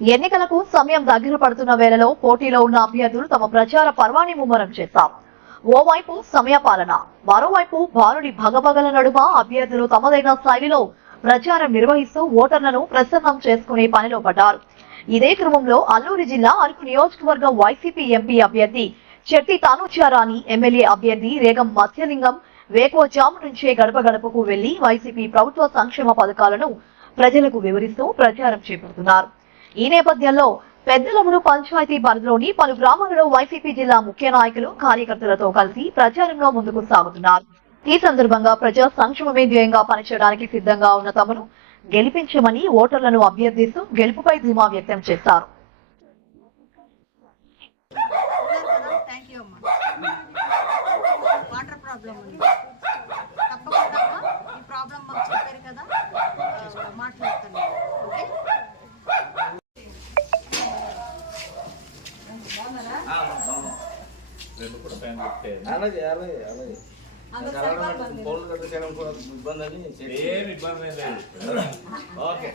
ఎన్నికలకు సమయం దగ్గర పడుతున్న వేళలో పోటీలో ఉన్న అభ్యర్థులు తమ ప్రచార పర్వాన్ని ముమ్మరం చేశారు. ఓవైపు సమయపాలన, మరోవైపు బాలుడి భగభగల నడుమ అభ్యర్థులు తమదైన శైలిలో ప్రచారం నిర్వహిస్తూ ఓటర్లను ప్రసన్నం చేసుకునే పనిలో పడ్డారు. ఇదే క్రమంలో అల్లూరి జిల్లా అరకు నియోజకవర్గం వైసీపీ ఎంపీ అభ్యర్థి చెట్టి తనుజారాణి, ఎమ్మెల్యే అభ్యర్థి రేగం మత్స్యలింగం వేకువజాము నుంచే గడప గడపకు వెళ్లి వైసీపీ ప్రభుత్వ సంక్షేమ పథకాలను ప్రజలకు వివరిస్తూ ప్రచారం చేపడుతున్నారు. ఈ నేపథ్యంలో పెద్దలమూరు పంచాయతీ పరిధిలోని పలు గ్రామాలలో వైసీపీ జిల్లా ముఖ్య నాయకులు, కార్యకర్తలతో కలిసి ప్రచారంలో ముందుకు సాగుతున్నారు. ఈ సందర్భంగా ప్రజా సంక్షేమమే ధ్యేయంగా పనిచేయడానికి సిద్ధంగా ఉన్న తమను గెలిపించమని ఓటర్లను అభ్యర్థిస్తూ గెలుపుపై ధీమా వ్యక్తం చేశారు. అలాగే అలాగే అలాగే పౌరులు కట్టడం కూడా ఇబ్బంది అని ఏమి ఇబ్బంది లేదు. ఓకే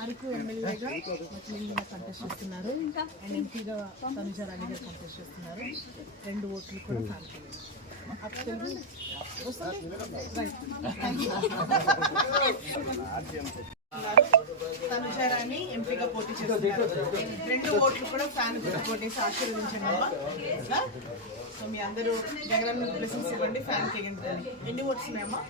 అరకు ఎమ్మెల్యేగా కంటెస్ట్ చేస్తున్నారు అండ్ ఎంపీగా తనుజారాణి గారు కంటెస్ట్ చేస్తున్నారు. 2 ఓట్లు కూడా తనుజారాణి ఎంపీగా పోటీ చేస్తున్నారు. 2 ఓట్లు కూడా ఫ్యాన్ పోటీసి ఆశీర్వదించండి అమ్మా. సో మీ అందరూ జగన్ బ్లెస్సింగ్స్ ఇవ్వండి. ఫ్యాన్ కి ఎన్ని ఓట్స్ ఉన్నాయమ్మా?